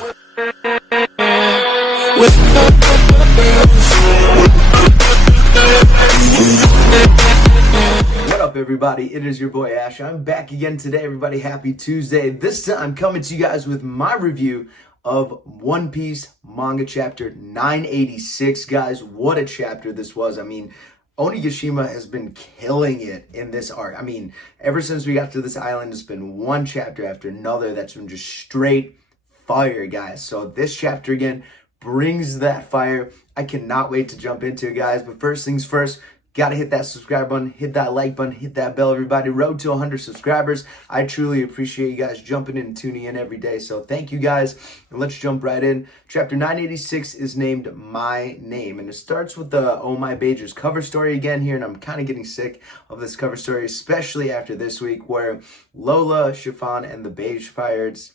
What up, everybody? It is your boy Ash. I'm back again today, everybody. Happy Tuesday. This time coming to you guys with my review of One Piece manga chapter 986. Guys, what a chapter this was. I mean, Onigashima has been killing it in this arc. I mean, ever since we got to this island, it's been one chapter after another that's been just straight fire, guys. So this chapter again brings that fire. I cannot wait to jump into it, guys. But first things first, gotta hit that subscribe button, hit that like button, hit that bell, everybody. Road to 100 subscribers. I truly appreciate you guys jumping in and tuning in every day. So thank you, guys. And let's jump right in. Chapter 986 is named My Name, and it starts with the Oh My Beiger's cover story again here, and I'm kind of getting sick of this cover story, especially after this week where Lola, Chiffon, and the Beige Pirates,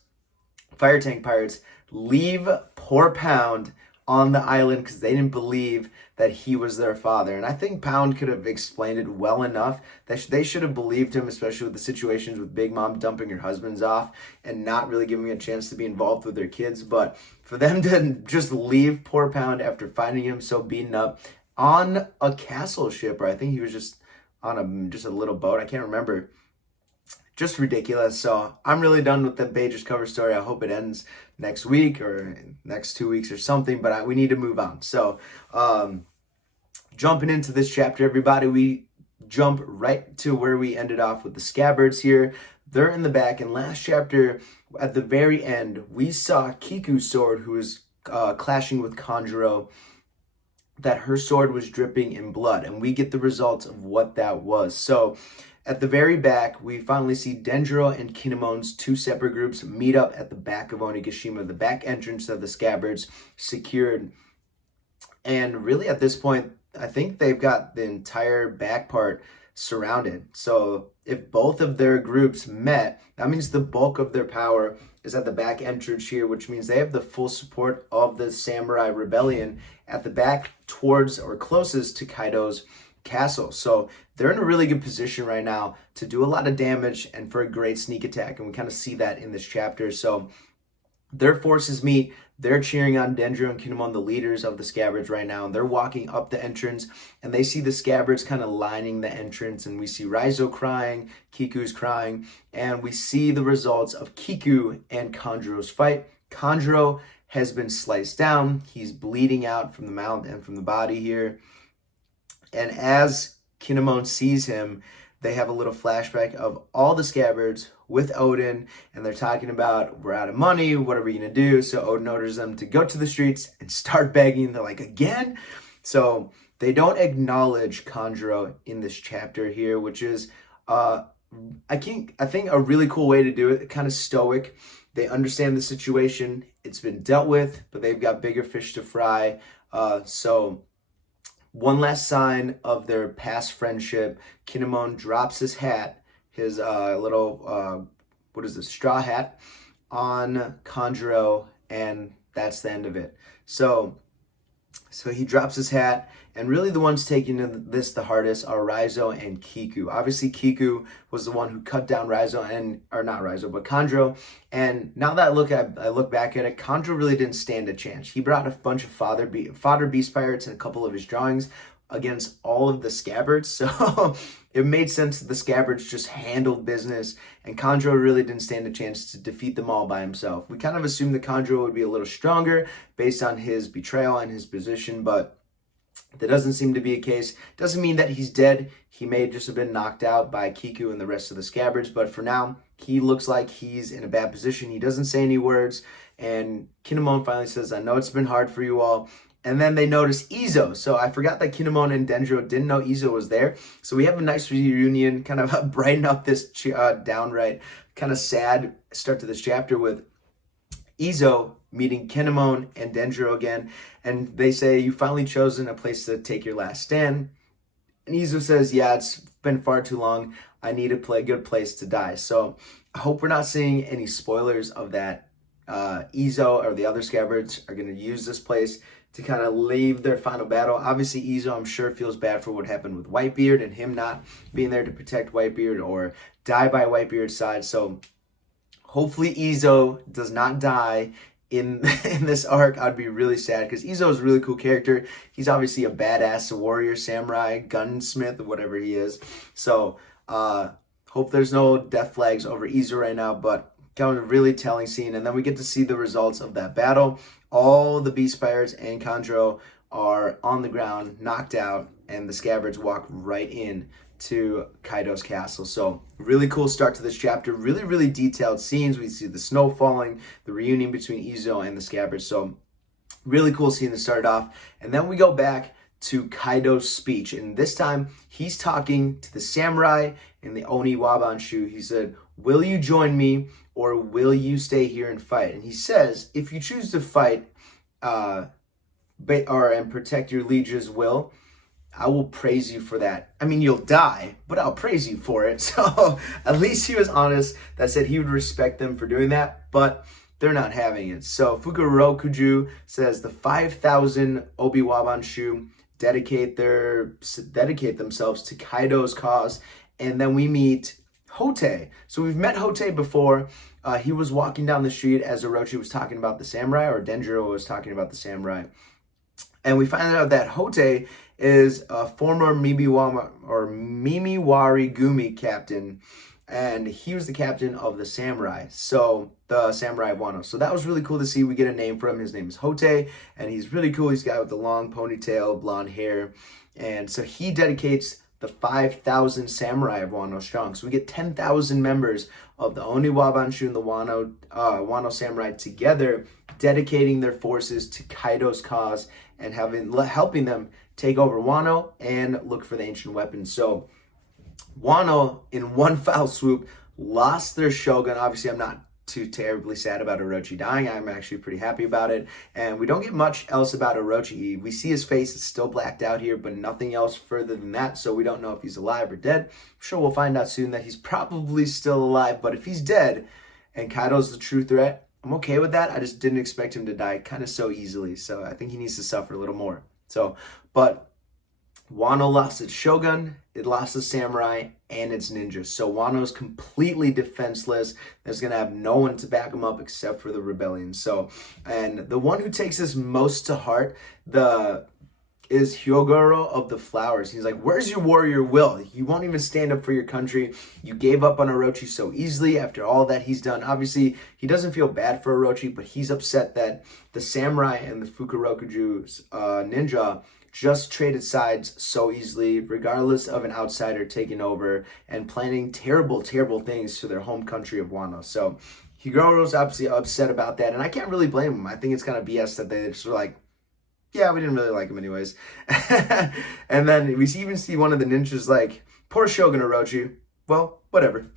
Fire Tank Pirates, leave poor Pound on the island because they didn't believe that he was their father. And I think Pound could have explained it well enough that they should have believed him, especially with the situations with Big Mom dumping her husbands off and not really giving a chance to be involved with their kids. But for them to just leave poor Pound after finding him so beaten up on a castle ship, or I think he was just on just a little boat, I can't remember. Just ridiculous. So I'm really done with the Beiger's cover story. I hope it ends next week or next 2 weeks or something, but we need to move on. So jumping into this chapter, everybody, we jump right to where we ended off with the Scabbards here. They're in the back. And last chapter, at the very end, we saw Kiku's sword, who was clashing with Kanjuro, that her sword was dripping in blood. And we get the results of what that was. So at the very back, we finally see Denjiro and Kinemon's two separate groups meet up at the back of Onigashima, the back entrance of the Scabbards secured. And really at this point, I think they've got the entire back part surrounded. So if both of their groups met, that means the bulk of their power is at the back entrance here, which means they have the full support of the Samurai Rebellion at the back towards or closest to Kaido's castle. So they're in a really good position right now to do a lot of damage and for a great sneak attack, and we kind of see that in this chapter. So their forces meet. They're cheering on Denjiro and Kinemon, the leaders of the Scabbards right now, and they're walking up the entrance, and they see the Scabbards kind of lining the entrance, and we see Raizo crying, Kiku's crying, and we see the results of Kiku and Kanjuro's fight. Kanjuro has been sliced down. He's bleeding out from the mouth and from the body here. And as Kinemon sees him, they have a little flashback of all the Scabbards with Odin, and they're talking about, we're out of money, what are we going to do? So Odin orders them to go to the streets and start begging. They're like, again? So they don't acknowledge Kanjuro in this chapter here, which is, I think a really cool way to do it, kind of stoic. They understand the situation. It's been dealt with, but they've got bigger fish to fry. So one last sign of their past friendship, Kinemon drops his hat, his little, straw hat, on Kanjuro, and that's the end of it. So he drops his hat, and really the ones taking this the hardest are Raizo and Kiku. Obviously, Kiku was the one who cut down Kanjuro. And now that I look back at it, Kanjuro really didn't stand a chance. He brought a bunch of fodder beast pirates and a couple of his drawings against all of the Scabbards. So it made sense that the Scabbards just handled business, and Kanjuro really didn't stand a chance to defeat them all by himself. We kind of assumed that Kanjuro would be a little stronger based on his betrayal and his position, but that doesn't seem to be a case. Doesn't mean that he's dead. He may just have been knocked out by Kiku and the rest of the Scabbards, but for now, he looks like he's in a bad position. He doesn't say any words, and Kinemon finally says, I know it's been hard for you all. And then they notice Izo. So I forgot that Kinemon and Denjiro didn't know Izo was there. So we have a nice reunion, kind of brighten up this downright kind of sad start to this chapter with Izo meeting Kinemon and Denjiro again. And they say, you finally chosen a place to take your last stand. And Izo says, yeah, it's been far too long. I need a good place to die. So I hope we're not seeing any spoilers of that. Izo or the other Scabbards are going to use this place to kind of leave their final battle. Obviously, Izo, I'm sure, feels bad for what happened with Whitebeard and him not being there to protect Whitebeard or die by Whitebeard's side. So hopefully Izo does not die in in this arc, I'd be really sad because Izo is a really cool character. He's obviously a badass warrior, samurai, gunsmith, whatever he is. So hope there's no death flags over Izo right now, but kind of a really telling scene. And then we get to see the results of that battle. All the Beast Pirates and Kanjuro are on the ground, knocked out, and the Scabbards walk right in to Kaido's castle. So really cool start to this chapter. Really, really detailed scenes. We see the snow falling, the reunion between Izo and the Scabbards. So really cool scene to start off. And then we go back to Kaido's speech. And this time he's talking to the samurai and the Oni Wabanshu. He said, "Will you join me or will you stay here and fight?" And he says, if you choose to fight and protect your liege's will, I will praise you for that. I mean, you'll die, but I'll praise you for it. So at least he was honest. That said, he would respect them for doing that, but they're not having it. So Fukurokuju says the 5,000 Obi-Wabanshu dedicate themselves to Kaido's cause. And then we meet Hote. So we've met Hote before. He was walking down the street as Orochi was talking about the samurai, or Denjiro was talking about the samurai. And we find out that Hote is a former Mimiwari Gumi captain, and he was the captain of the samurai, so the samurai of Wano. So that was really cool to see. We get a name for him. His name is Hote, and he's really cool. He's a guy with the long ponytail, blonde hair, and so he dedicates the 5,000 samurai of Wano strong. So we get 10,000 members of the Oni Wabanshu and the Wano samurai together, dedicating their forces to Kaido's cause and helping them take over Wano and look for the ancient weapons. So Wano, in one foul swoop, lost their shogun. Obviously, I'm not too terribly sad about Orochi dying. I'm actually pretty happy about it. And we don't get much else about Orochi. We see his face. It's still blacked out here, but nothing else further than that. So we don't know if he's alive or dead. I'm sure we'll find out soon that he's probably still alive. But if he's dead and Kaido's the true threat, I'm okay with that. I just didn't expect him to die kind of so easily. So I think he needs to suffer a little more. But Wano lost its shogun, it lost its samurai, and its ninjas. So Wano's completely defenseless. There's going to have no one to back him up except for the rebellion. So, and the one who takes this most to heart, is Hyogoro of the Flowers. He's like, where's your warrior will? You won't even stand up for your country. You gave up on Orochi so easily after all that he's done. Obviously, he doesn't feel bad for Orochi, but he's upset that the samurai and the Fukurokuju's ninja just traded sides so easily, regardless of an outsider taking over and planning terrible, terrible things to their home country of Wano. So Hyogoro's obviously upset about that, and I can't really blame him. I think it's kind of BS that they just were like, yeah, we didn't really like him anyways. And then we even see one of the ninjas like, poor Shogun Orochi. Well, whatever.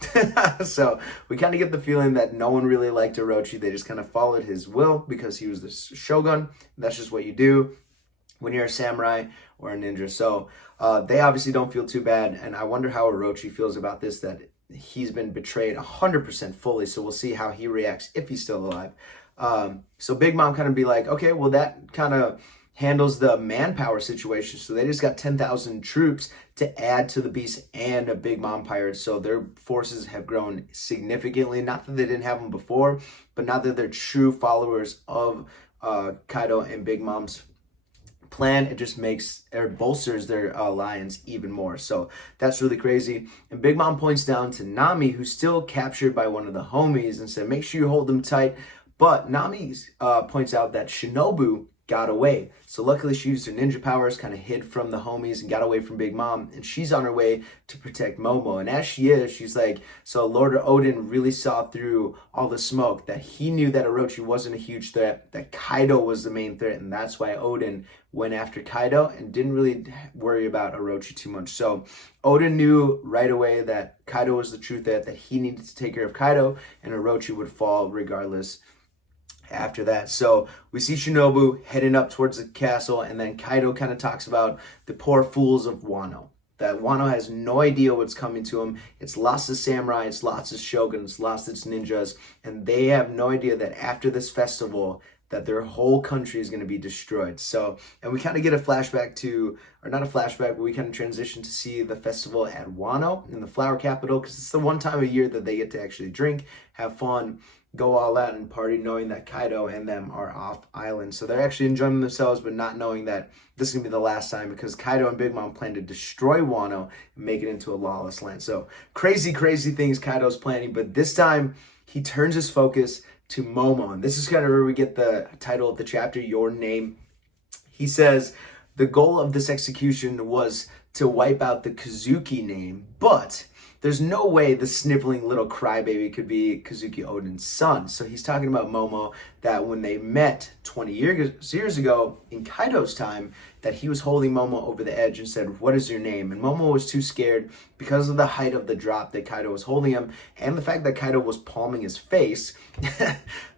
So we kind of get the feeling that no one really liked Orochi. They just kind of followed his will because he was the shogun. That's just what you do when you're a samurai or a ninja. So they obviously don't feel too bad. And I wonder how Orochi feels about this, that he's been betrayed 100% fully. So we'll see how he reacts if he's still alive. So Big Mom kind of be like, okay, well, that kind of handles the manpower situation. So they just got 10,000 troops to add to the Beast and a Big Mom Pirates. So their forces have grown significantly. Not that they didn't have them before, but now that they're true followers of Kaido and Big Mom's plan, it just bolsters their alliance even more. So that's really crazy. And Big Mom points down to Nami, who's still captured by one of the homies, and said, make sure you hold them tight. But Nami points out that Shinobu got away. So luckily she used her ninja powers, kind of hid from the homies and got away from Big Mom. And she's on her way to protect Momo. And as she is, she's like, so Lord Odin really saw through all the smoke, that he knew that Orochi wasn't a huge threat, that Kaido was the main threat. And that's why Odin went after Kaido and didn't really worry about Orochi too much. So Odin knew right away that Kaido was the true threat, that he needed to take care of Kaido, and Orochi would fall regardless after that. So we see Shinobu heading up towards the castle, and then Kaido kind of talks about the poor fools of Wano. That Wano has no idea what's coming to him. It's lost its samurai, it's lost its shogun, it's lost its ninjas, and they have no idea that after this festival, that their whole country is going to be destroyed. So, and we kind of get a flashback to, or not a flashback, but we kind of transition to see the festival at Wano in the flower capital, because it's the one time a year that they get to actually drink, have fun, go all out and party knowing that Kaido and them are off island. So they're actually enjoying themselves, but not knowing that this is going to be the last time, because Kaido and Big Mom plan to destroy Wano and make it into a lawless land. So crazy, crazy things Kaido's planning. But this time he turns his focus to Momo. And this is kind of where we get the title of the chapter, Your Name. He says, the goal of this execution was to wipe out the Kazuki name, but there's no way the sniveling little crybaby could be Kazuki Oden's son. So he's talking about Momo, that when they met 20 years ago in Kaido's time, that he was holding Momo over the edge and said, what is your name? And Momo was too scared because of the height of the drop that Kaido was holding him and the fact that Kaido was palming his face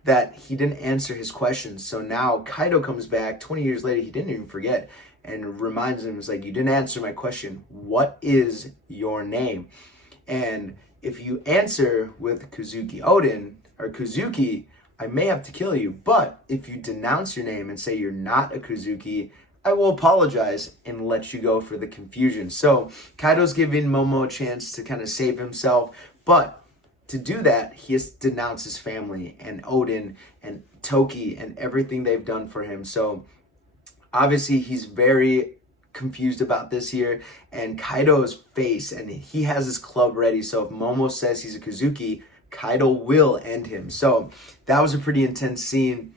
that he didn't answer his questions. So now Kaido comes back 20 years later, he didn't even forget, and reminds him, it's like, you didn't answer my question. What is your name? And if you answer with Kazuki Oden or Kazuki, I may have to kill you. But if you denounce your name and say you're not a Kazuki, I will apologize and let you go for the confusion. So Kaido's giving Momo a chance to kind of save himself. But to do that, he has to denounce his family and Oden and Toki and everything they've done for him. So obviously he's very confused about this here, and Kaido's face, and he has his club ready, so if Momo says he's a Kazuki, Kaido will end him. So that was a pretty intense scene,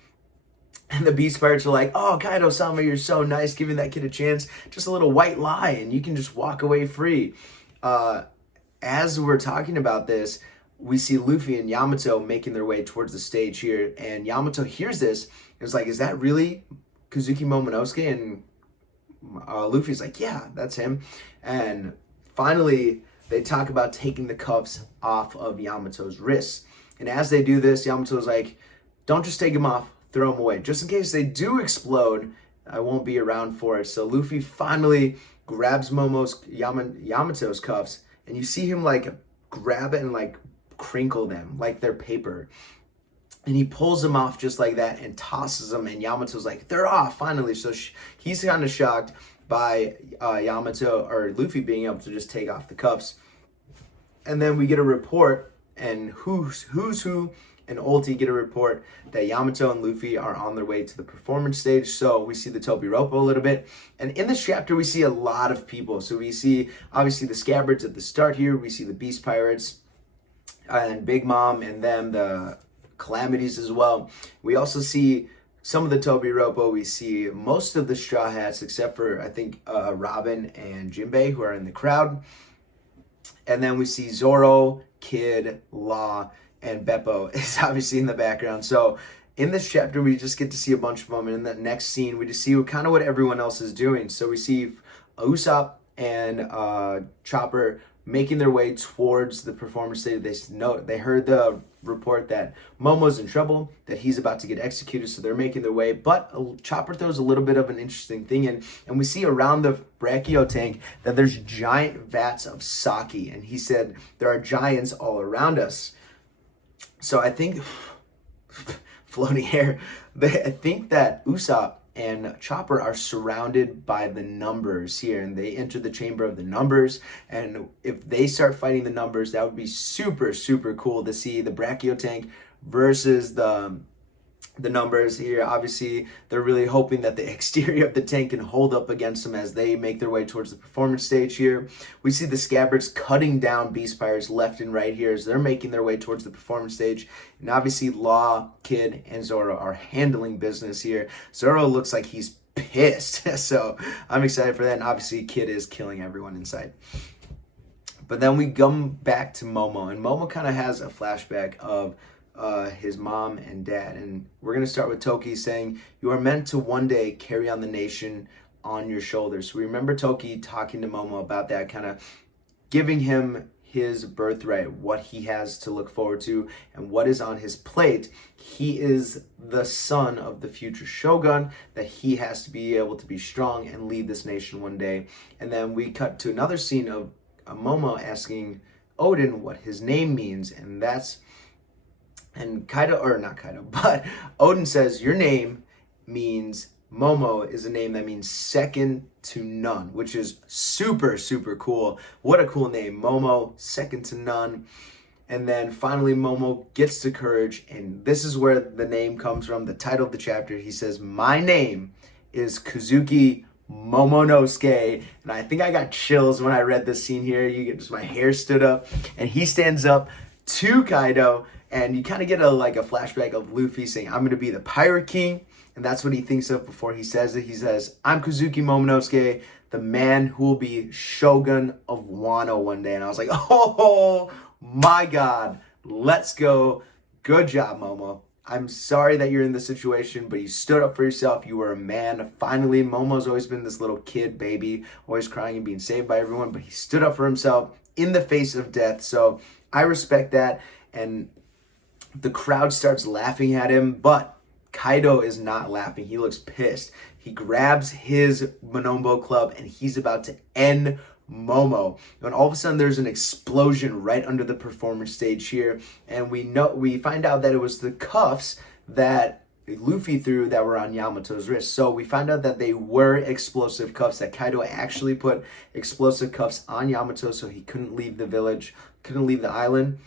and the Beast Pirates are like, oh, Kaido-sama, you're so nice, giving that kid a chance, just a little white lie and you can just walk away free. As we're talking about this, we see Luffy and Yamato making their way towards the stage here, and Yamato hears this and is like, is that really Kazuki Momonosuke? And Luffy's like, yeah, that's him. And finally, they talk about taking the cuffs off of Yamato's wrists. And as they do this, Yamato's like, don't just take them off, throw them away. Just in case they do explode, I won't be around for it. So Luffy finally grabs Yamato's cuffs, and you see him like grab it and like crinkle them like they're paper. And he pulls them off just like that and tosses them. And Yamato's like, they're off, finally. So he's kind of shocked by Yamato or Luffy being able to just take off the cuffs. And then we get a report, and Who's Who and Ulti get a report that Yamato and Luffy are on their way to the performance stage. So we see the Tobiropo a little bit. And in this chapter, we see a lot of people. So we see, obviously, the Scabbards at the start here. We see the Beast Pirates and Big Mom and them, the Calamities as well. We also see some of the Tobiropo. We see most of the Straw Hats, except for, I think, Robin and Jinbei, who are in the crowd. And then we see Zoro, Kid, Law, and Beppo is obviously in the background. So in this chapter, we just get to see a bunch of them. And in that next scene, we just see kind of what everyone else is doing. So we see Usopp and Chopper making their way towards the performance stage. They heard the report that Momo's in trouble, that he's about to get executed, so they're making their way. But Chopper throws a little bit of an interesting thing in, and we see around the Brachio tank that there's giant vats of sake, and he said there are giants all around us. So I think, floating here, I think that Usopp and Chopper are surrounded by the numbers here, and they enter the chamber of the numbers. And if they start fighting the numbers, that would be super, super cool to see the Brachio tank versus the numbers here. Obviously, they're really hoping that the exterior of the tank can hold up against them as they make their way towards the performance stage here. We see the Scabbards cutting down Beast Pirates left and right here as they're making their way towards the performance stage. And obviously, Law, Kid, and Zoro are handling business here. Zoro looks like he's pissed, so I'm excited for that. And obviously, Kid is killing everyone inside. But then we come back to Momo, and Momo kind of has a flashback of his mom and dad. And we're going to start with Toki saying, you are meant to one day carry on the nation on your shoulders. So we remember Toki talking to Momo about that, kind of giving him his birthright, what he has to look forward to and what is on his plate. He is the son of the future shogun, that he has to be able to be strong and lead this nation one day. And then we cut to another scene of Momo asking Oden what his name means, and Kaido, or not Kaido, but Oden says, your name means, Momo is a name that means second to none, which is super, super cool. What a cool name, Momo, second to none. And then finally Momo gets the courage, and this is where the name comes from, the title of the chapter. He says, "My name is Kazuki Momonosuke." And I think I got chills when I read this scene here. You get just my hair stood up, and he stands up to Kaido, and you kind of get a flashback of Luffy saying, "I'm gonna be the Pirate King," and that's what he thinks of before he says it. He says, "I'm Kazuki Momonosuke, the man who will be Shogun of Wano one day." And I was like, oh my God, let's go. Good job, Momo. I'm sorry that you're in this situation, but you stood up for yourself. You were a man. Finally, Momo's always been this little kid baby, always crying and being saved by everyone, but he stood up for himself in the face of death. So I respect that. And the crowd starts laughing at him, but Kaido is not laughing. He looks pissed. He grabs his Monombo club and he's about to end Momo. And all of a sudden there's an explosion right under the performance stage here, and we find out that it was the cuffs that Luffy threw that were on Yamato's wrist. So we find out that they were explosive cuffs, that Kaido actually put explosive cuffs on Yamato so he couldn't leave the village, couldn't leave the island.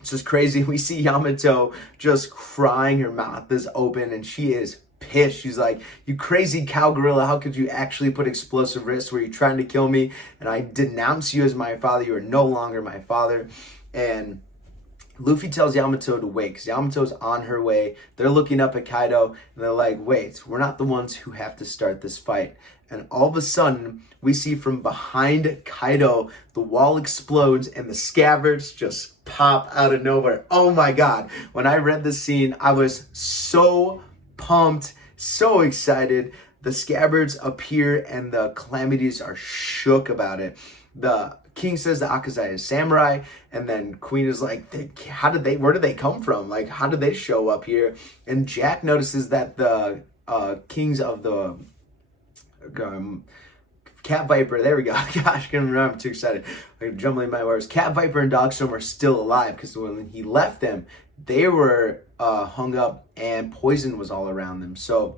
It's just crazy. We see Yamato just crying, her mouth is open, and she is pissed. She's like, "You crazy cow gorilla, how could you actually put explosive wrists? Were you trying to kill me? And I denounce you as my father. You are no longer my father." And Luffy tells Yamato to wait, because Yamato's on her way. They're looking up at Kaido, and they're like, "Wait, we're not the ones who have to start this fight." And all of a sudden, we see from behind Kaido, the wall explodes, and the scabbards just pop out of nowhere. Oh my God. When I read this scene, I was so pumped, so excited. The scabbards appear, and the calamities are shook about it. The king says that Akazai is samurai, and then Queen is like, where did they come from? Like, how did they show up here? And Jack notices that the kings of the Cat Viper, there we go. Gosh, I can't remember. I'm too excited. I'm jumbling my words. Cat Viper and Dogstorm are still alive, because when he left them, they were hung up and poison was all around them. So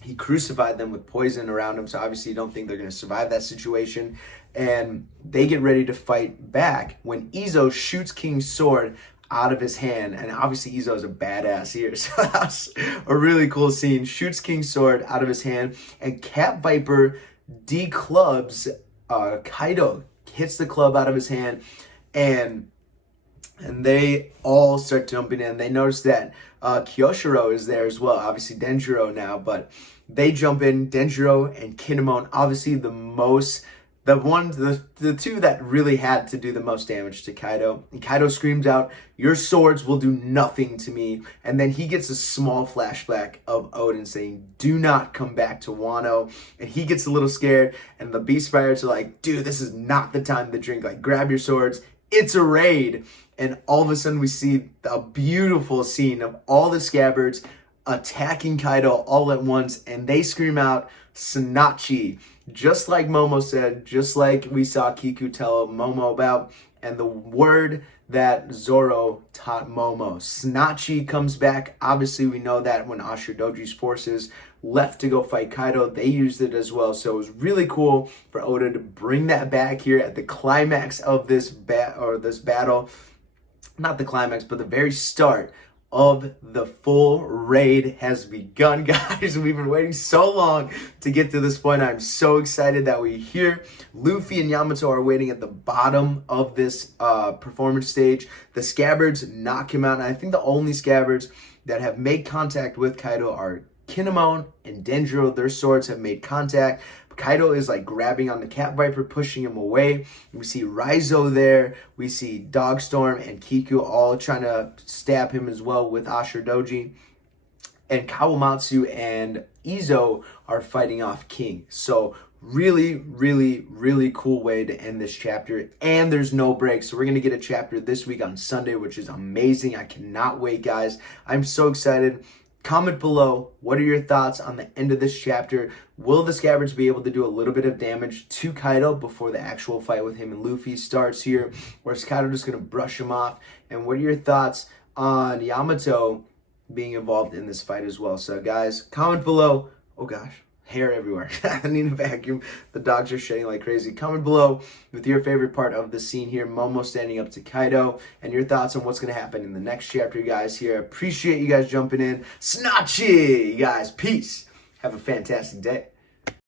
he crucified them with poison around them. So obviously you don't think they're going to survive that situation. And they get ready to fight back when Izo shoots King's sword out of his hand. And obviously Izo is a badass here. So that's a really cool scene. Shoots King's sword out of his hand, and Cat Viper declubs Kaido, hits the club out of his hand, and they all start jumping in. They notice that Kyoshiro is there as well. Obviously Denjiro now, but they jump in. Denjiro and Kinemon, obviously the two that really had to do the most damage to Kaido. And Kaido screams out, "Your swords will do nothing to me." And then he gets a small flashback of Odin saying, "Do not come back to Wano." And he gets a little scared, and the Beast Pirates are like, "Dude, this is not the time to drink. Like, grab your swords. It's a raid." And all of a sudden we see a beautiful scene of all the scabbards attacking Kaido all at once, and they scream out, "Sanachi," just like Momo said, just like we saw Kiku tell Momo about, and the word that Zoro taught Momo. Sanachi comes back. Obviously, we know that when Ashidoji's forces left to go fight Kaido, they used it as well. So it was really cool for Oda to bring that back here at the climax of this battle. Not the climax, but the very start of the full raid has begun, guys. We've been waiting so long to get to this point. I'm so excited that we're here. Luffy and Yamato are waiting at the bottom of this performance stage. The scabbards knock him out, and I think the only scabbards that have made contact with Kaido are Kinemon and Denjiro. Their swords have made contact. Kaido is like grabbing on the Cat Viper, pushing him away. We see Raizo there. We see Dogstorm and Kiku all trying to stab him as well with Ashidoji. And Kawamatsu and Izo are fighting off King. So really, really, really cool way to end this chapter. And there's no break. So we're going to get a chapter this week on Sunday, which is amazing. I cannot wait, guys. I'm so excited. Comment below, what are your thoughts on the end of this chapter? Will the scabbards be able to do a little bit of damage to Kaido before the actual fight with him and Luffy starts here? Or is Kaido just going to brush him off? And what are your thoughts on Yamato being involved in this fight as well? So guys, comment below. Oh gosh, hair everywhere. I need a vacuum. The dogs are shedding like crazy. Comment below with your favorite part of the scene here. Momo standing up to Kaido, and your thoughts on what's going to happen in the next chapter, guys, here. I appreciate you guys jumping in. Snatchy, guys. Peace. Have a fantastic day.